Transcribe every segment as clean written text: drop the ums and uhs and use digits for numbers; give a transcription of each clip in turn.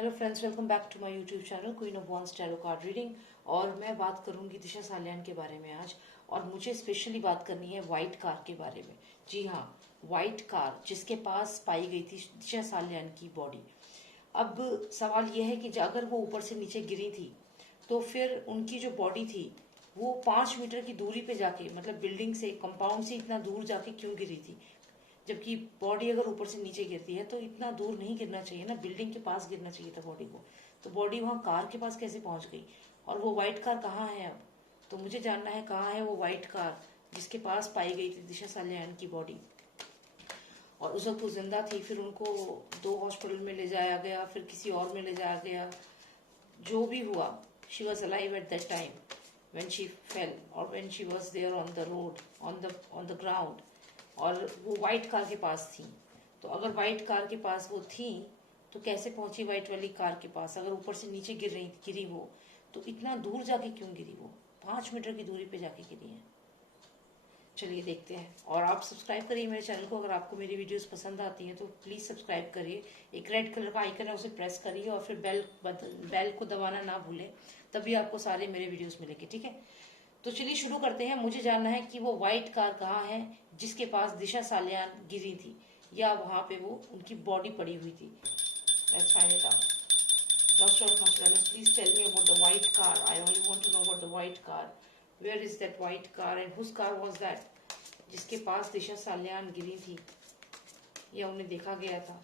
Hello friends, welcome back to my YouTube channel queen of wands tarot card reading. और मैं बात करूंगी दिशा सालियान के बारे में आज। और मुझे स्पेशली बात करनी है वाइट कार के बारे में। जी हाँ, वाइट कार जिसके पास पाई गई थी दिशा सालियान की बॉडी। अब सवाल यह है कि अगर वो ऊपर से नीचे गिरी थी तो फिर उनकी जो बॉडी थी वो 5 मीटर की दूरी पे जाके, मतलब बिल्डिंग से, कंपाउंड से इतना दूर जाके क्यों गिरी थी। जबकि बॉडी अगर ऊपर से नीचे गिरती है तो इतना दूर नहीं गिरना चाहिए ना, बिल्डिंग के पास गिरना चाहिए था बॉडी को। तो बॉडी वहाँ कार के पास कैसे पहुंच गई, और वो वाइट कार कहाँ है अब। तो मुझे जानना है कहाँ है वो वाइट कार जिसके पास पाई गई थी दिशा सालियान की बॉडी। और उस वक्त वो जिंदा थी, फिर उनको 2 हॉस्पिटल में ले जाया गया, फिर किसी और में ले जाया गया। जो भी हुआ, she was alive at that time when she fell or when she was there on the road, on the ground। और वो वाइट कार के पास थी। तो अगर वाइट कार के पास वो थी तो कैसे पहुंची वाइट वाली कार के पास। अगर ऊपर से नीचे गिरी वो, तो इतना दूर जाके क्यों गिरी वो, 5 मीटर की दूरी पे जाके गिरी है। चलिए देखते हैं। और आप सब्सक्राइब करिए मेरे चैनल को। अगर आपको मेरी वीडियोस पसंद आती हैं तो प्लीज़ सब्सक्राइब करिए। एक रेड कलर का आइकन है, उसे प्रेस करिए और फिर बेल को दबाना ना भूलें, तभी आपको सारे मेरे वीडियोस मिलेंगे। ठीक है, तो चलिए शुरू करते हैं। मुझे जानना है कि वो वाइट कार कहाँ है जिसके पास दिशा सालियान गिरी थी, या वहां पे वो उनकी बॉडी पड़ी हुई थी। Let's find it out. Lost of Nostradamus, please tell me about the white car. I only want to know about the white car. Where is that white car and whose car was that? जिसके पास दिशा सालियान गिरी थी या उन्हें देखा गया था।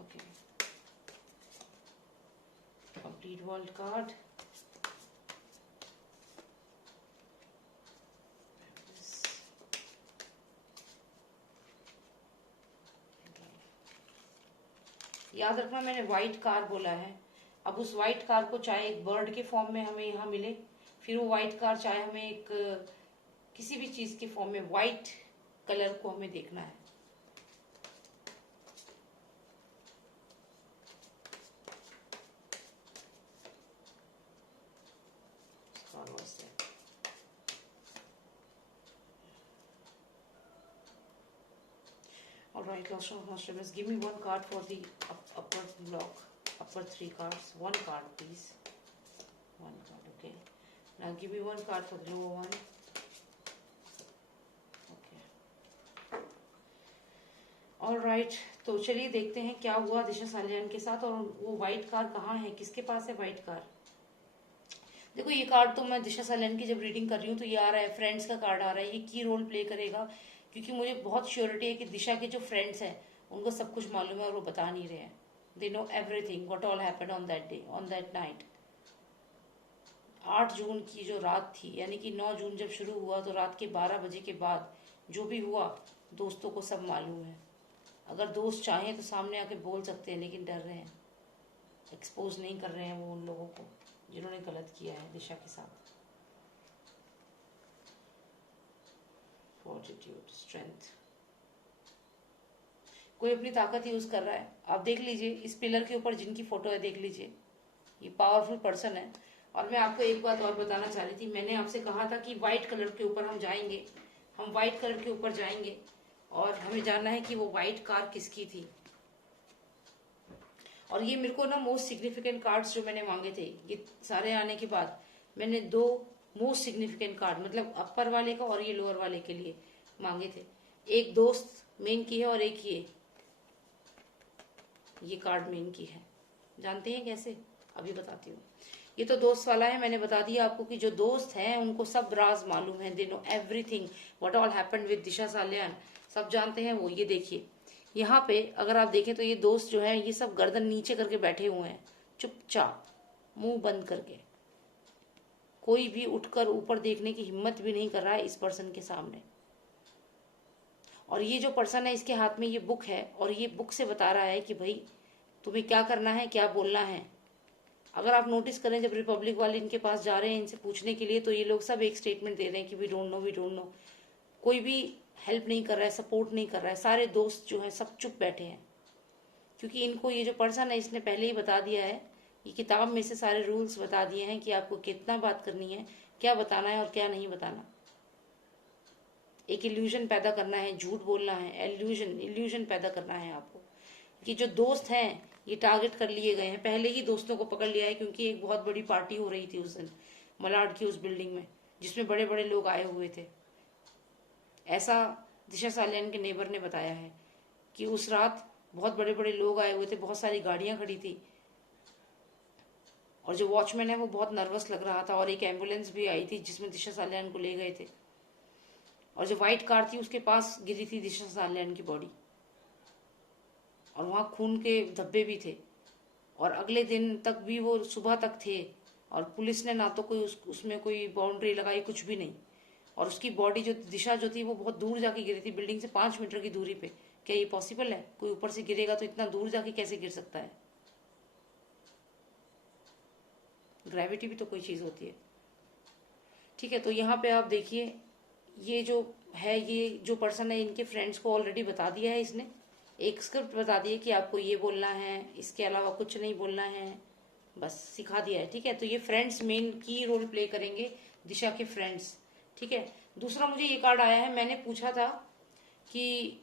Okay, complete world card. याद रखना, मैंने व्हाइट कार बोला है। अब उस व्हाइट कार को चाहे एक बर्ड के फॉर्म में हमें यहाँ मिले, फिर वो व्हाइट कार चाहे हमें एक किसी भी चीज के फॉर्म में, व्हाइट कलर को हमें देखना है। Alright, Lost of Nostradamus, give me one card for the upper block, upper 3 cards. One card, please. One card, okay. Now give me one card for the lower one. Okay. Alright, तो चलिए देखते हैं क्या हुआ दिशा सालियान के साथ, और वो व्हाइट कार कहाँ है, किसके पास है व्हाइट कार। देखो, ये कार्ड तो मैं दिशा सालियान की जब रीडिंग कर रही हूँ तो ये आ रहा है, फ्रेंड्स का कार्ड आ रहा है। ये की रोल प्ले करेगा, क्योंकि मुझे बहुत श्योरिटी है कि दिशा के जो फ्रेंड्स हैं उनको सब कुछ मालूम है और वो बता नहीं रहे हैं। दे know everything what all happened on that day, on that night. 8 जून की जो रात थी, यानी कि 9 जून जब शुरू हुआ तो रात के 12 बजे के बाद जो भी हुआ दोस्तों को सब मालूम है। अगर दोस्त चाहें तो सामने आके बोल सकते हैं, लेकिन डर रहे हैं, एक्सपोज नहीं कर रहे हैं वो उन लोगों को जिन्होंने गलत किया है दिशा के साथ। फॉर्टिट्यूड, स्ट्रेंथ, कोई अपनी ताकत यूज कर रहा है। आप देख लीजिए, इस पिलर के ऊपर जिनकी फोटो है देख लीजिए, ये पावरफुल पर्सन है। और मैं आपको एक बात और बताना चाह रही थी, मैंने आपसे कहा था कि व्हाइट कलर के ऊपर हम जाएंगे, हम व्हाइट कलर के ऊपर जाएंगे और हमें जानना है कि वो व्हाइट कार किसकी थी। और ये मेरे को ना मोस्ट सिग्निफिकेंट कार्ड्स जो मैंने मांगे थे, ये सारे आने के बाद मैंने 2 मोस्ट सिग्निफिकेंट कार्ड, मतलब अपर वाले का और ये लोअर वाले के लिए मांगे थे। एक दोस्त मेन की है और एक ये कार्ड मेन की है। जानते हैं कैसे, अभी बताती हूँ। ये तो दोस्त वाला है, मैंने बता दिया आपको कि जो दोस्त हैं उनको सब राज मालूम है। They know everything what all happened with Disha Salian, सब जानते हैं वो। ये देखिए, यहाँ पे अगर आप देखें तो ये दोस्त जो है ये सब गर्दन नीचे करके बैठे हुए हैं, चुपचाप मुंह बंद करके। कोई भी उठकर ऊपर देखने की हिम्मत भी नहीं कर रहा है इस पर्सन के सामने। और ये जो पर्सन है इसके हाथ में ये बुक है, और ये बुक से बता रहा है कि भाई तुम्हें क्या करना है, क्या बोलना है। अगर आप नोटिस करें, जब रिपब्लिक वाले इनके पास जा रहे हैं इनसे पूछने के लिए, तो ये लोग सब एक स्टेटमेंट दे रहे हैं कि we don't know, we don't know. कोई भी हेल्प नहीं कर रहा है, सपोर्ट नहीं कर रहा है। सारे दोस्त जो हैं सब चुप बैठे हैं, क्योंकि इनको ये जो पर्सन है इसने पहले ही बता दिया है, ये किताब में से सारे रूल्स बता दिए हैं कि आपको कितना बात करनी है, क्या बताना है और क्या नहीं बताना। एक इल्यूजन पैदा करना है, झूठ बोलना है, इल्यूजन पैदा करना है आपको कि जो दोस्त हैं ये टारगेट कर लिए गए हैं, पहले ही दोस्तों को पकड़ लिया है, क्योंकि एक बहुत बड़ी पार्टी हो रही थी उस दिन मलाड की उस बिल्डिंग में, जिसमें बड़े बड़े लोग आए हुए थे। ऐसा दिशा सालियान के नेबर ने बताया है कि उस रात बहुत बड़े बड़े लोग आए हुए थे, बहुत सारी गाड़ियां खड़ी थी, और जो वॉचमैन है वो बहुत नर्वस लग रहा था, और एक एम्बुलेंस भी आई थी जिसमें दिशा सालियान को ले गए थे, और जो व्हाइट कार थी उसके पास गिरी थी दिशा सालियान की बॉडी, और वहां खून के धब्बे भी थे, और अगले दिन तक भी वो सुबह तक थे, और पुलिस ने ना तो कोई उसमें कोई बाउंड्री लगाई, कुछ भी नहीं। और उसकी बॉडी जो दिशा जो थी वो बहुत दूर जाके गिरी थी, बिल्डिंग से 5 मीटर की दूरी पे। क्या ये पॉसिबल है? कोई ऊपर से गिरेगा तो इतना दूर जाके कैसे गिर सकता है? ग्रेविटी भी तो कोई चीज होती है। ठीक है, तो यहाँ पे आप देखिए, ये जो है, ये जो पर्सन है, इनके फ्रेंड्स को ऑलरेडी बता दिया है इसने, एक स्क्रिप्ट बता दी है कि आपको ये बोलना है, इसके अलावा कुछ नहीं बोलना है, बस सिखा दिया है। ठीक है, तो ये फ्रेंड्स मेन की रोल प्ले करेंगे, दिशा के फ्रेंड्स। ठीक है, दूसरा मुझे ये कार्ड आया है, मैंने पूछा था कि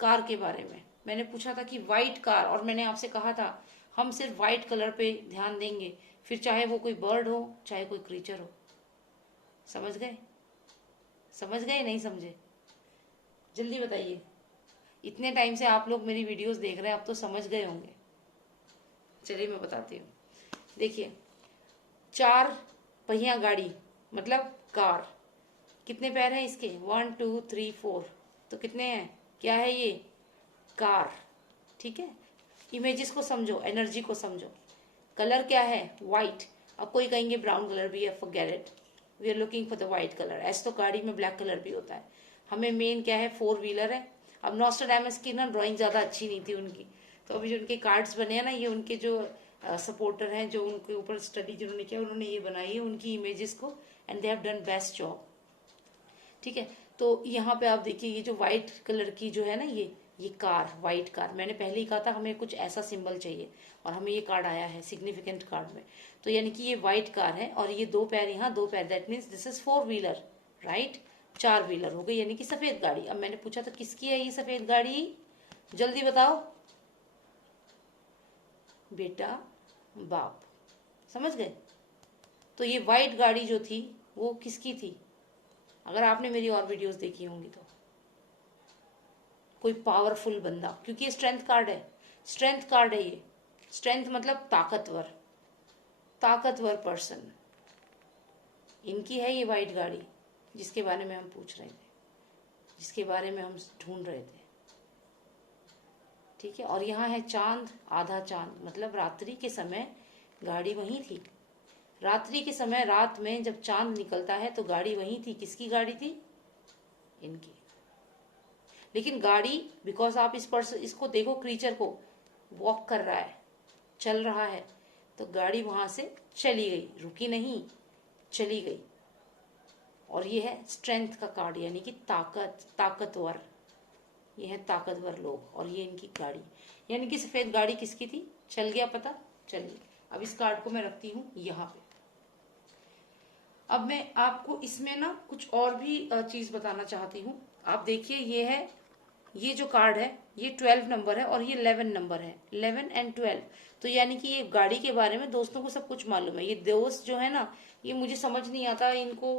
कार के बारे में, मैंने पूछा था कि व्हाइट कार, और मैंने आपसे कहा था हम सिर्फ व्हाइट कलर पे ध्यान देंगे, फिर चाहे वो कोई बर्ड हो चाहे कोई क्रीचर हो। समझ गए? समझ गए? नहीं समझे? जल्दी बताइए, इतने टाइम से आप लोग मेरी वीडियोस देख रहे हैं, आप तो समझ गए होंगे। चलिए मैं बताती हूँ। देखिए, 4 पहिया गाड़ी मतलब कार, कितने पैर हैं इसके? 1 2 3 4, तो कितने हैं? क्या है ये? कार। ठीक है, इमेजेस को समझो, एनर्जी को समझो। कलर क्या है? व्हाइट। अब कोई कहेंगे ब्राउन कलर भी है, forget it, we are looking for the white colour. ऐसे तो गाड़ी में ब्लैक कलर भी होता है। हमें मेन क्या है? 4 व्हीलर है। अब नॉस्ट्राडामस की ना ड्राइंग ज्यादा अच्छी नहीं थी उनकी, तो अभी जो उनके कार्ड्स बने हैं ना, ये उनके जो सपोर्टर हैं, जो उनके ऊपर स्टडी जिन्होंने किया, उन्होंने ये बनाई है उनकी इमेजेस को, and they have done best job. ठीक है, तो यहाँ पे आप देखिए, ये जो व्हाइट कलर की जो है ना, ये कार, व्हाइट कार, मैंने पहले ही कहा था हमें कुछ ऐसा सिंबल चाहिए, और हमें ये कार्ड आया है सिग्निफिकेंट कार्ड में। तो यानी कि ये व्हाइट कार है, और ये 2 पैर यहाँ, 2 पैर, that means this is 4 wheeler, right. 4 wheeler हो गई, यानी कि सफेद गाड़ी। अब मैंने पूछा था किसकी है ये सफेद गाड़ी? जल्दी बताओ बेटा, बाप। समझ गए? तो ये व्हाइट गाड़ी जो थी वो किसकी थी? अगर आपने मेरी और वीडियोस देखी होंगी तो, कोई पावरफुल बंदा, क्योंकि ये स्ट्रेंथ कार्ड है, स्ट्रेंथ कार्ड है ये। स्ट्रेंथ मतलब ताकतवर, ताकतवर पर्सन, इनकी है ये व्हाइट गाड़ी, जिसके बारे में हम पूछ रहे थे, जिसके बारे में हम ढूंढ रहे थे। ठीक है, और यहाँ है चांद, आधा चांद, मतलब रात्रि के समय गाड़ी वहीं थी। रात्रि के समय, रात में जब चांद निकलता है तो गाड़ी वहीं थी। किसकी गाड़ी थी? इनकी। लेकिन गाड़ी, बिकॉज आप इसको देखो, क्रीचर को, वॉक कर रहा है, चल रहा है, तो गाड़ी वहां से चली गई, रुकी नहीं, चली गई। और ये है स्ट्रेंथ का कार्ड, यानी कि ताकत, ताकतवर। ये है ताकतवर लोग, और ये इनकी गाड़ी, यानी कि सफेद गाड़ी किसकी थी? चल गया पता? चलिए, अब इस कार्ड को मैं रखती हूँ यहाँ पे। अब मैं आपको इसमें ना कुछ और भी चीज बताना चाहती हूँ। आप देखिए, ये है, ये जो कार्ड है ये 12 नंबर है, और ये 11 नंबर है, 11 एंड 12। तो यानी कि ये गाड़ी के बारे में दोस्तों को सब कुछ मालूम है। ये दोस्त जो है ना, ये मुझे समझ नहीं आता इनको।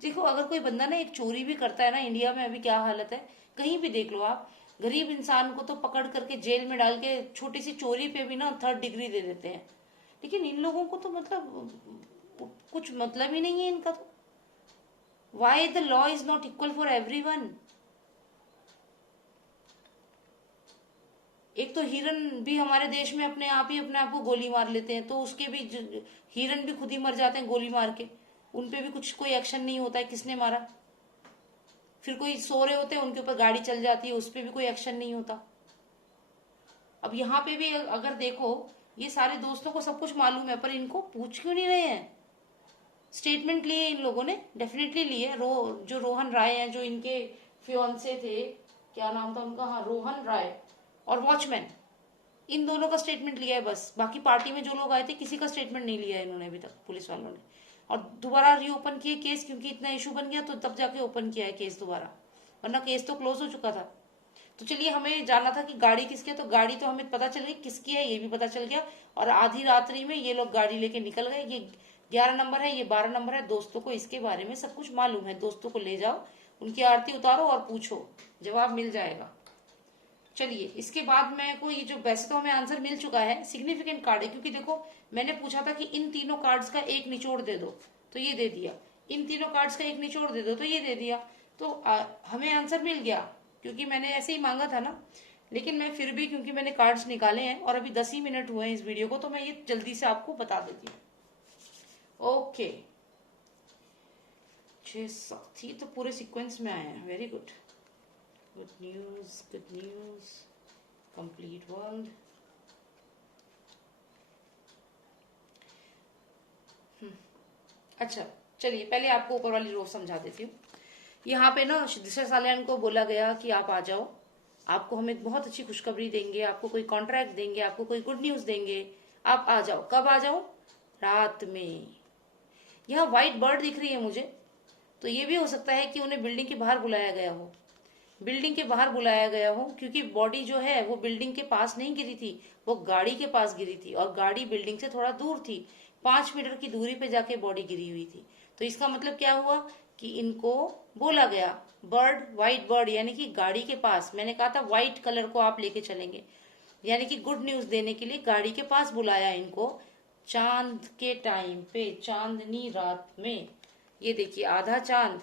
देखो, अगर कोई बंदा ना एक चोरी भी करता है ना, इंडिया में अभी क्या हालत है, कहीं भी देख लो आप, गरीब इंसान को तो पकड़ करके जेल में डाल के छोटी सी चोरी पे भी ना 3rd डिग्री दे देते हैं। लेकिन इन लोगों को तो मतलब कुछ मतलब ही नहीं है इनका तो। Why the law is not equal for everyone? एक तो हिरन भी हमारे देश में अपने आप को गोली मार लेते हैं, तो उसके भी हिरन भी खुद ही मर जाते हैं गोली मार के, उन पे भी कुछ कोई एक्शन नहीं होता है, किसने मारा। फिर कोई सो रहे होते हैं, उनके ऊपर गाड़ी चल जाती है, उस पर भी कोई एक्शन नहीं होता। अब यहाँ पे भी अगर देखो, ये सारे दोस्तों को सब कुछ मालूम है, पर इनको पूछ क्यों नहीं रहे हैं? स्टेटमेंट लिए इन लोगों ने, डेफिनेटली लिए। जो रोहन राय हैं, जो इनके फियोन्से थे, क्या नाम था उनका, हाँ, रोहन राय, और वॉचमैन, इन दोनों का स्टेटमेंट लिया है बस। बाकी पार्टी में जो लोग आए थे किसी का स्टेटमेंट नहीं लिया है इन्होंने अभी तक, पुलिस वालों ने। और दोबारा रीओपन किए केस, क्योंकि इतना इशू बन गया, तो तब जाके ओपन किया है केस दोबारा, वरना केस तो क्लोज हो चुका था। तो चलिए, हमें जानना था कि गाड़ी किसकी है, तो गाड़ी तो हमें पता चल गई किसकी है, ये भी पता चल गया। और आधी रात्रि में ये लोग गाड़ी लेके निकल गए। ये 11 नंबर है, ये 12 नंबर है। दोस्तों को इसके बारे में सब कुछ मालूम है। दोस्तों को ले जाओ, उनकी आरती उतारो और पूछो, जवाब मिल जाएगा। चलिए, इसके बाद मैं को ये जो, वैसे तो हमें आंसर मिल चुका है, सिग्निफिकेंट कार्ड है, क्योंकि देखो मैंने पूछा था कि इन तीनों कार्ड्स का एक निचोड़ दे दो, तो ये दे दिया। इन तीनों कार्ड्स का एक निचोड़ दे दो, तो ये दे दिया। तो हमें आंसर मिल गया, क्योंकि मैंने ऐसे ही मांगा था ना। लेकिन मैं फिर भी, क्योंकि मैंने कार्ड्स निकाले हैं और अभी 10 ही मिनट हुए हैं इस वीडियो को, तो मैं ये जल्दी से आपको बता देती हूँ। ओके, 6 साथी तो पूरे सीक्वेंस में आए हैं। Very good, good news, good news, complete world. अच्छा, चलिए पहले आपको ऊपर वाली रो समझा देती हूँ। यहाँ पे ना दिशा सालियान को बोला गया कि आप आ जाओ, आपको हम एक बहुत अच्छी खुशखबरी देंगे, आपको कोई कॉन्ट्रैक्ट देंगे, आपको कोई गुड न्यूज देंगे, आप आ जाओ। कब आ जाओ? रात में। यहाँ व्हाइट बर्ड दिख रही है मुझे, तो ये भी हो सकता है कि उन्हें बिल्डिंग के बाहर बुलाया गया हो। बिल्डिंग के बाहर बुलाया गया हो, क्योंकि बॉडी जो है वो बिल्डिंग के पास नहीं गिरी थी, वो गाड़ी के पास गिरी थी, और गाड़ी बिल्डिंग से थोड़ा दूर थी। 5 मीटर की दूरी पे जाके बॉडी गिरी हुई थी। तो इसका मतलब क्या हुआ कि इनको बोला गया, बर्ड, व्हाइट बर्ड, यानी कि गाड़ी के पास। मैंने कहा था व्हाइट कलर को आप लेके चलेंगे, यानी कि गुड न्यूज देने के लिए गाड़ी के पास बुलाया इनको, चांद के टाइम पे, चांदनी रात में। ये देखिए, आधा चांद,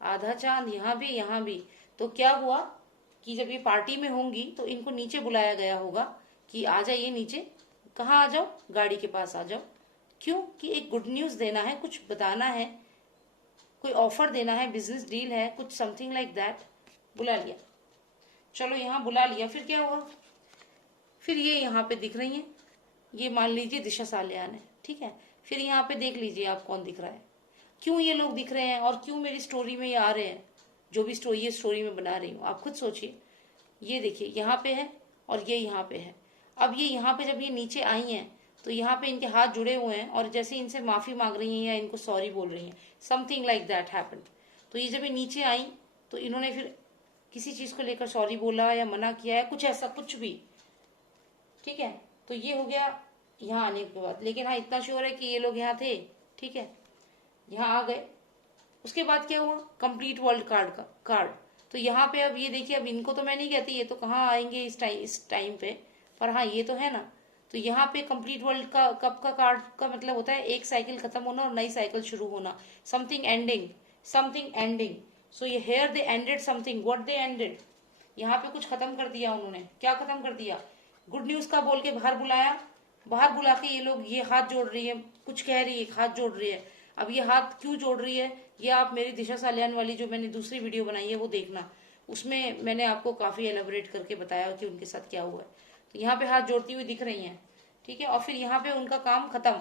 आधा चांद, यहाँ भी। तो क्या हुआ कि जब ये पार्टी में होंगी तो इनको नीचे बुलाया गया होगा कि आ जाइए नीचे। कहाँ आ जाओ? गाड़ी के पास आ जाओ। क्यों? कि एक गुड न्यूज देना है, कुछ बताना है, कोई ऑफर देना है, बिजनेस डील है, कुछ समथिंग लाइक दैट। बुला लिया, चलो यहाँ बुला लिया। फिर क्या हुआ? फिर ये यहाँ पे दिख रही हैं, ये मान लीजिए दिशा सालियान है, ठीक है। फिर यहाँ पे देख लीजिए आप कौन दिख रहा है, क्यों ये लोग दिख रहे हैं और क्यों मेरी स्टोरी में ये आ रहे हैं। जो भी स्टोरी, ये स्टोरी में बना रही हूँ, आप खुद सोचिए। ये देखिए, यहाँ पे है और ये यहाँ पे है। अब ये यहाँ पे जब ये नीचे आई हैं तो यहाँ पे इनके हाथ जुड़े हुए हैं, और जैसे इनसे माफी मांग रही हैं या इनको सॉरी बोल रही हैं, समथिंग लाइक दैट हैपेंड। तो ये जब ये नीचे आई तो इन्होंने फिर किसी चीज को लेकर सॉरी बोला या मना किया है, कुछ ऐसा कुछ भी, ठीक है। तो ये हो गया यहाँ आने के बाद। लेकिन हाँ, इतना श्योर है कि ये लोग यहाँ थे, ठीक है, यहाँ आ गए। उसके बाद क्या हुआ? Complete world card. तो यहाँ पे अब ये देखिए, अब इनको तो मैं नहीं कहती, ये तो कहाँ आएंगे इस टाइम पे, पर हाँ ये तो है ना। तो यहाँ पे कंप्लीट वर्ल्ड का कप का कार्ड का मतलब होता है एक साइकिल खत्म होना और नई साइकिल शुरू होना, something ending, something ending. So ये here they ended something, what they ended, यहाँ पे कुछ खत्म कर दिया उन्होंने। क्या खत्म कर दिया? गुड न्यूज का बोल के बाहर बुलाया, बाहर बुला के ये लोग, ये हाथ जोड़ रही है, कुछ कह रही है, हाथ जोड़ रही है। अब ये हाथ क्यों जोड़ रही है, ये आप मेरी दिशा सालियान वाली जो मैंने दूसरी वीडियो बनाई है वो देखना, उसमें मैंने आपको काफी एलेबोरेट करके बताया कि उनके साथ क्या हुआ है। तो यहाँ पे हाथ जोड़ती हुई दिख रही हैं, ठीक है। और फिर यहाँ पे उनका काम खत्म,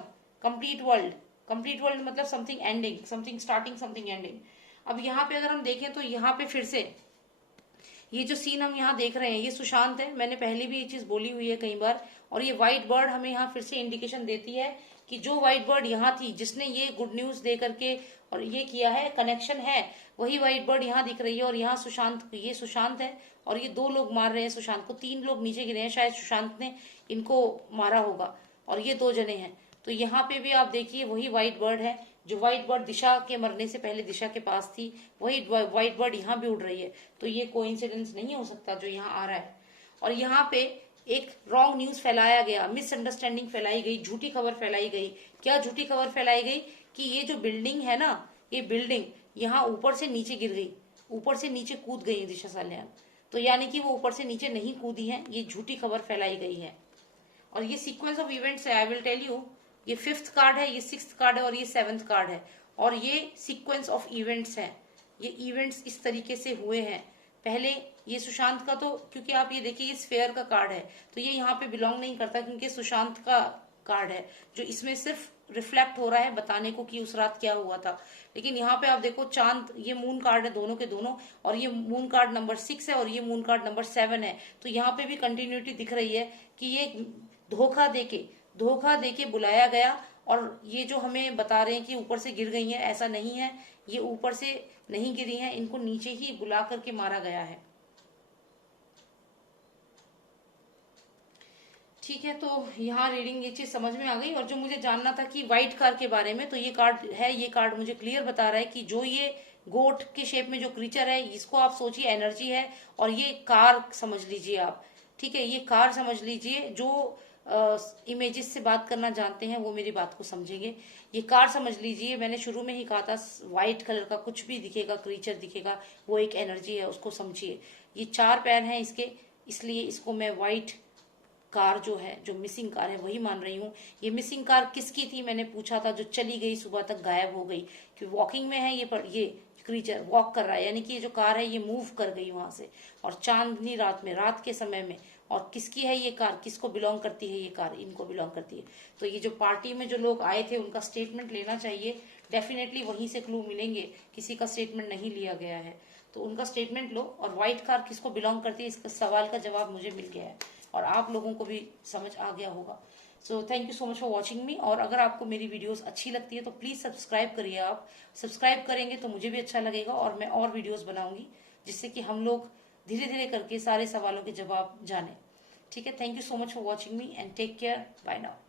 कंप्लीट वर्ल्ड। कंप्लीट वर्ल्ड मतलब something ending, something starting, something ending. अब यहाँ पे अगर हम देखें तो यहाँ पे फिर से ये जो सीन हम यहाँ देख रहे हैं, ये सुशांत है। मैंने पहले भी ये चीज बोली हुई है कई बार। और ये व्हाइट बर्ड हमें यहाँ फिर से इंडिकेशन देती है कि जो व्हाइट बर्ड यहाँ थी, जिसने ये गुड न्यूज दे करके और ये किया है, कनेक्शन है, वही व्हाइट बर्ड यहाँ दिख रही है। और यहाँ सुशांत, ये सुशांत है, और ये 2 लोग मार रहे हैं सुशांत को। 3 लोग नीचे गिरे हैं, शायद सुशांत ने इनको मारा होगा, और ये 2 जने हैं। तो यहाँ पे भी आप देखिए, वही व्हाइट बर्ड है, जो व्हाइट बर्ड दिशा के मरने से पहले दिशा के पास थी, वही व्हाइट बर्ड यहाँ भी उड़ रही है। तो ये कोइंसिडेंस नहीं हो सकता जो यहाँ आ रहा है। और यहाँ पे एक रॉन्ग न्यूज फैलाया गया, मिसअंडरस्टैंडिंग फैलाई गई, झूठी खबर फैलाई गई। क्या झूठी खबर फैलाई गई? कि ये जो बिल्डिंग है ना, ये बिल्डिंग यहाँ ऊपर से नीचे गिर गई, ऊपर से नीचे कूद गई है दिशा सालियान। तो यानी कि वो ऊपर से नीचे नहीं कूदी है, ये झूठी खबर फैलाई गई है। और ये सीक्वेंस ऑफ इवेंट्स है, आई विल टेल यू। ये 5th कार्ड है, ये 6th कार्ड है, और ये 7th कार्ड है। और ये सीक्वेंस ऑफ इवेंट्स है, ये इवेंट्स इस तरीके से हुए हैं। पहले ये सुशांत का, तो क्योंकि आप ये देखिए, ये स्फेयर का कार्ड है, तो ये यहाँ पे बिलोंग नहीं करता, क्योंकि सुशांत का कार्ड है, जो इसमें सिर्फ रिफ्लेक्ट हो रहा है बताने को कि उस रात क्या हुआ था। लेकिन यहाँ पे आप देखो, चांद, ये मून कार्ड है दोनों के दोनों, और ये मून कार्ड नंबर 6 है और ये मून कार्ड नंबर 7 है। तो यहाँ पे भी कंटिन्यूटी दिख रही है कि ये धोखा देके बुलाया गया। और ये जो हमें बता रहे हैं कि ऊपर से गिर गई हैं, ऐसा नहीं है, ये ऊपर से नहीं गिरी हैं, इनको नीचे ही बुला करके मारा गया है। ठीक है, तो यहाँ रीडिंग ये चीज समझ में आ गई। और जो मुझे जानना था कि व्हाइट कार के बारे में, तो ये कार्ड है, ये कार्ड मुझे क्लियर बता रहा है कि जो ये गोट के शेप में जो क्रीचर है, इसको आप सोचिए एनर्जी है, और ये कार समझ लीजिए आप। ठीक है, ये कार समझ लीजिए। जो इमेजेस से बात करना जानते हैं वो मेरी बात को समझेंगे। ये कार समझ लीजिए, मैंने शुरू में ही कहा था व्हाइट कलर का कुछ भी दिखेगा, क्रीचर दिखेगा, वो एक एनर्जी है, उसको समझिए। ये 4 पैर हैं इसके, इसलिए इसको मैं व्हाइट कार जो है, जो मिसिंग कार है, वही मान रही हूँ। ये मिसिंग कार किसकी थी मैंने पूछा था, जो चली गई, सुबह तक गायब हो गई, कि वॉकिंग में है ये क्रीचर वॉक कर रहा है, यानी कि ये जो कार है ये मूव कर गई वहां से, और चांदनी रात में, रात के समय में। और किसकी है ये कार, किसको बिलोंग करती है ये कार, इनको बिलोंग करती है। तो ये जो पार्टी में जो लोग आए थे उनका स्टेटमेंट लेना चाहिए, डेफिनेटली वहीं से क्लू मिलेंगे, किसी का स्टेटमेंट नहीं लिया गया है, तो उनका स्टेटमेंट लो। और व्हाइट कार किसको बिलोंग करती है, इसका सवाल का जवाब मुझे मिल गया है, और आप लोगों को भी समझ आ गया होगा। So thank you so much for watching मी। और अगर आपको मेरी वीडियोस अच्छी लगती है तो प्लीज सब्सक्राइब करिए। आप सब्सक्राइब करेंगे तो मुझे भी अच्छा लगेगा, और मैं और वीडियोस बनाऊंगी, जिससे कि हम लोग धीरे धीरे करके सारे सवालों के जवाब जाने। ठीक है, thank you so much for watching me and take care, bye now.